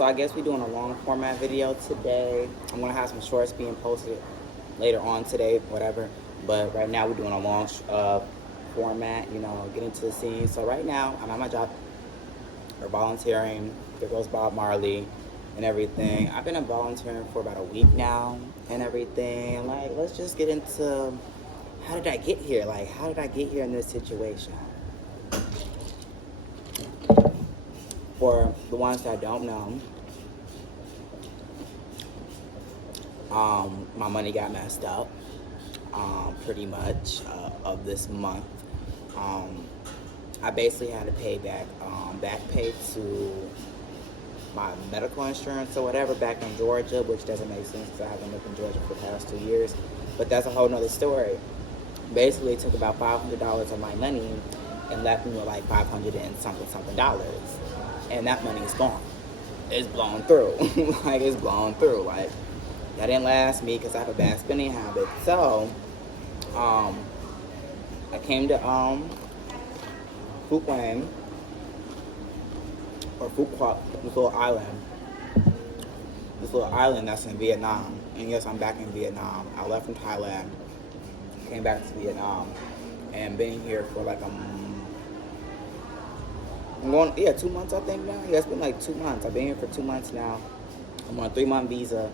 So I guess we're doing a long format video today. I'm gonna have some shorts being posted later on today, whatever. But right now we're doing a long format, get into the scene. So right now I'm at my job. We're volunteering. There goes Bob Marley and everything. I've been volunteering for about a week now and everything. Like, let's just get into how did I get here? Like, how did I get here in this situation? For the ones that don't know, my money got messed up, pretty much, of this month. I basically had to pay back pay to my medical insurance or whatever back in Georgia, which doesn't make sense because I haven't lived in Georgia for the past 2 years. But that's a whole nother story. Basically, took about $500 of my money and left me with like $500 and something dollars. And that money is gone. It's blown through. Like, it's blown through. Like, that didn't last me because I have a bad spending habit. So, I came to Phước or Phuoc, this little island that's in Vietnam. And yes, I'm back in Vietnam. I left from Thailand, came back to Vietnam, and been here for like 2 months, I think now. Yeah, it's been like 2 months. I've been here for 2 months now. I'm on a 3-month visa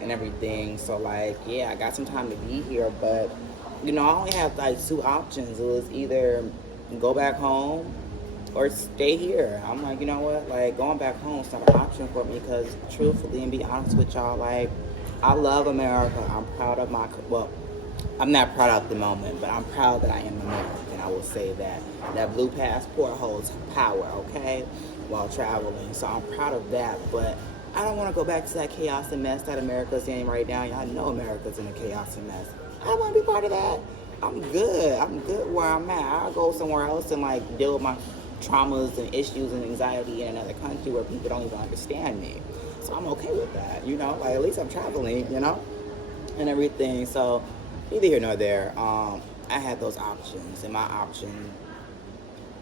and everything. So like, yeah, I got some time to be here, but I only have like 2 options. It was either go back home or stay here. I'm like, you know what? Like, going back home is not an option for me because truthfully, and be honest with y'all, like, I love America. I'm proud of I'm not proud at the moment, but I'm proud that I am American. I will say that. That blue passport holds power, okay, while traveling. So I'm proud of that, but I don't want to go back to that chaos and mess that America's in right now. Y'all know America's in a chaos and mess. I don't want to be part of that. I'm good. I'm good where I'm at. I'll go somewhere else and like deal with my traumas and issues and anxiety in another country where people don't even understand me. So I'm okay with that, like at least I'm traveling, and everything. So neither here nor there. I had those options, and my option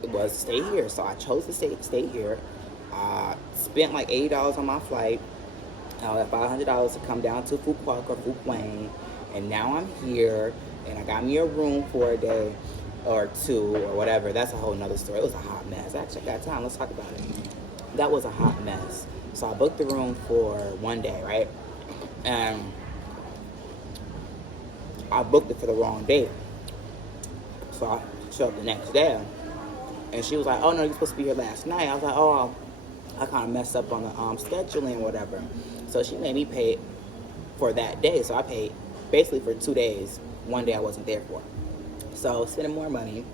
was stay here. So I chose to stay here. Spent like $80 on my flight. That $500 to come down to Phuoc or Phuoc, and now I'm here, and I got me a room for a day or 2 or whatever. That's a whole nother story. It was a hot mess. Actually, I got time. Let's talk about it. That was a hot mess. So I booked the room for 1 day, right? And I booked it for the wrong date. So I showed up the next day, and she was like, "Oh no, you're supposed to be here last night." I was like, "Oh, I kind of messed up on the scheduling, whatever." So she made me pay for that day. So I paid basically for 2 days. 1 day I wasn't there for. So spending more money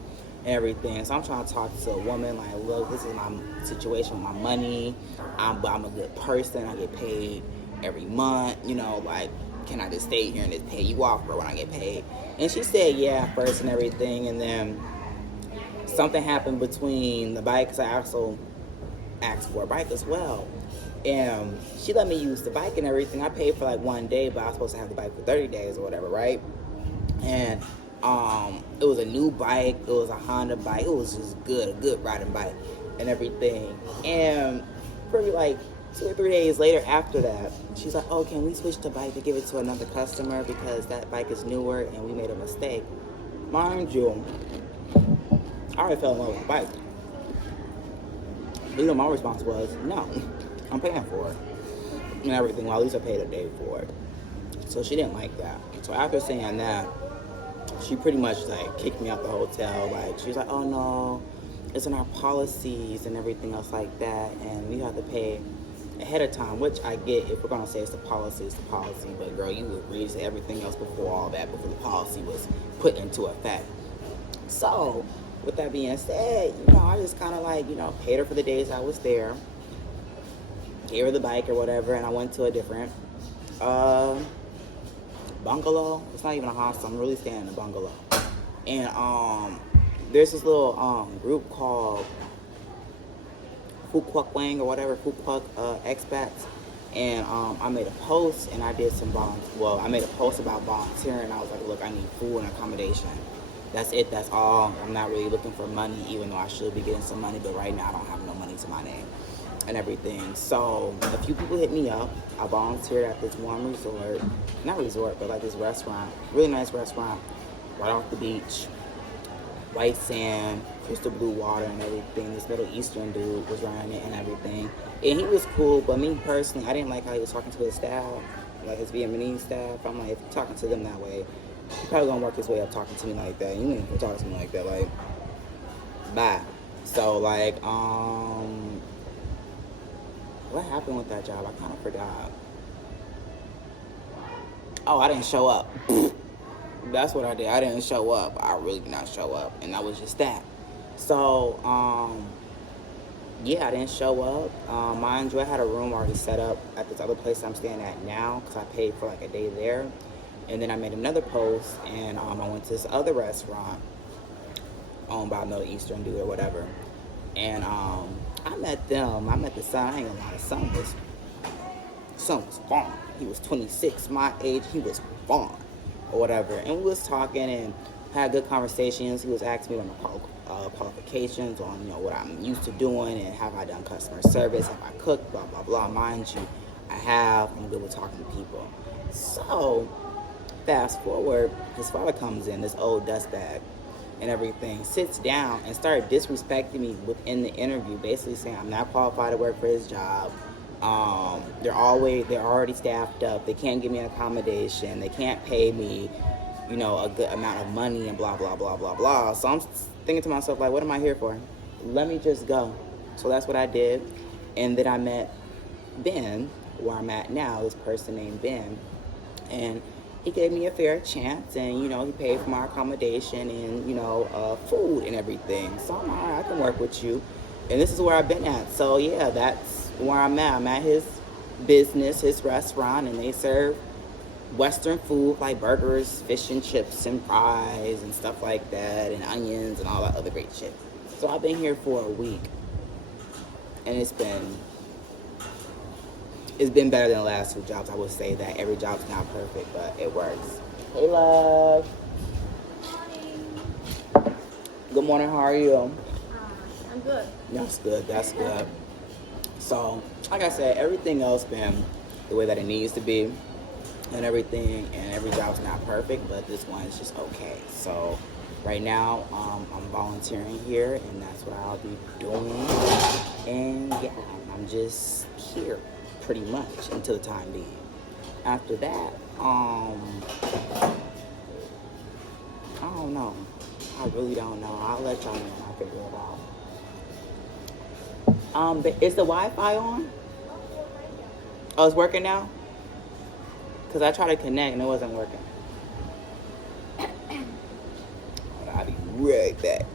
and everything. So I'm trying to talk to a woman like, look, this is my situation with my money. I'm a good person. I get paid every month. Like, can I just stay here and just pay you off for when I get paid? And she said, yeah, first and everything. And then something happened between the bike, because I also asked for a bike as well. And she let me use the bike and everything. I paid for like 1 day, but I was supposed to have the bike for 30 days or whatever, right? And it was a new bike. It was a Honda bike. It was just good, a good riding bike and everything. And probably like 2 or 3 days later after that, she's like, "Oh, can we switch the bike to give it to another customer because that bike is newer and we made a mistake?" Mind you, I already fell in love with the bike. But my response was, no, I'm paying for it and everything. Well, at least I paid a day for it. So she didn't like that. So after saying that, she pretty much like kicked me out the hotel. Like, she was like, "Oh no, it's in our policies and everything else like that, and we have to pay ahead of time," which I get. If we're gonna say it's the policy, it's the policy. But girl, you would read everything else before all that, before the policy was put into effect. So with that being said, I just kind of like, paid her for the days I was there, gave her the bike or whatever, and I went to a different bungalow. It's not even a hostel. I'm really staying in a bungalow. And there's this little group called Phuoc or whatever, Phuoc expats. And I made a post, and I did I made a post about volunteering. I was like, look, I need food and accommodation. That's it. That's all. I'm not really looking for money, even though I should be getting some money. But right now, I don't have no money to my name. and everything. So a few people hit me up. I volunteered at this one resort, not resort, but like this restaurant, really nice restaurant, right off the beach, white sand, crystal blue water and everything. This Middle Eastern dude was running it and everything. And he was cool, but me personally, I didn't like how he was talking to his staff, like his Vietnamese staff. I'm like, if you're talking to them that way, he's probably gonna work his way up talking to me like that. You ain't gonna talk to me like that, like, bye. So like, what happened with that job? I kind of forgot. Oh, I didn't show up. That's what I did. I didn't show up. I really did not show up, and that was just that. So, yeah, I didn't show up. Mind you, I had a room already set up at this other place I'm staying at now because I paid for like a day there. And then I made another post, and I went to this other restaurant owned by Middle Eastern dude or whatever. And I met them. I met the son. I ain't gonna lie, the son was fine. He was 26, my age. He was fine or whatever. And we was talking and had good conversations. He was asking me about my qualifications on, you know, what I'm used to doing and have I done customer service, have I cooked, blah, blah, blah. Mind you, I have. I'm good with talking to people. So, fast forward, his father comes in, this old dustbag and everything, sits down and started disrespecting me within the interview, basically saying I'm not qualified to work for his job. They're already staffed up. They can't give me an accommodation. They can't pay me, you know, a good amount of money and blah, blah, blah, blah, blah. So I'm thinking to myself, like, what am I here for? Let me just go. So that's what I did. And then I met Ben, where I'm at now, this person named Ben. And he gave me a fair chance, and, you know, he paid for my accommodation and, you know, food and everything. So I'm all right, I can work with you. And this is where I've been at. So, yeah, that's where I'm at. I'm at his business, his restaurant, and they serve Western food like burgers, fish and chips and fries and stuff like that, and onions and all that other great shit. So I've been here for a week, and it's been better than the last two jobs. I would say that every job's not perfect, but it works. Hey, love. Good morning. How are you? I'm good. That's good. That's good. So, like I said, everything else been the way that it needs to be and everything, and every job's not perfect, but this one is just okay. So, right now, I'm volunteering here, and that's what I'll be doing. And yeah, I'm just here pretty much until the time being. After that, I don't know. I really don't know. I'll let y'all know when I figure it out. Is the Wi-Fi on? Oh, it's working now? Because I tried to connect and it wasn't working. I'll be right back.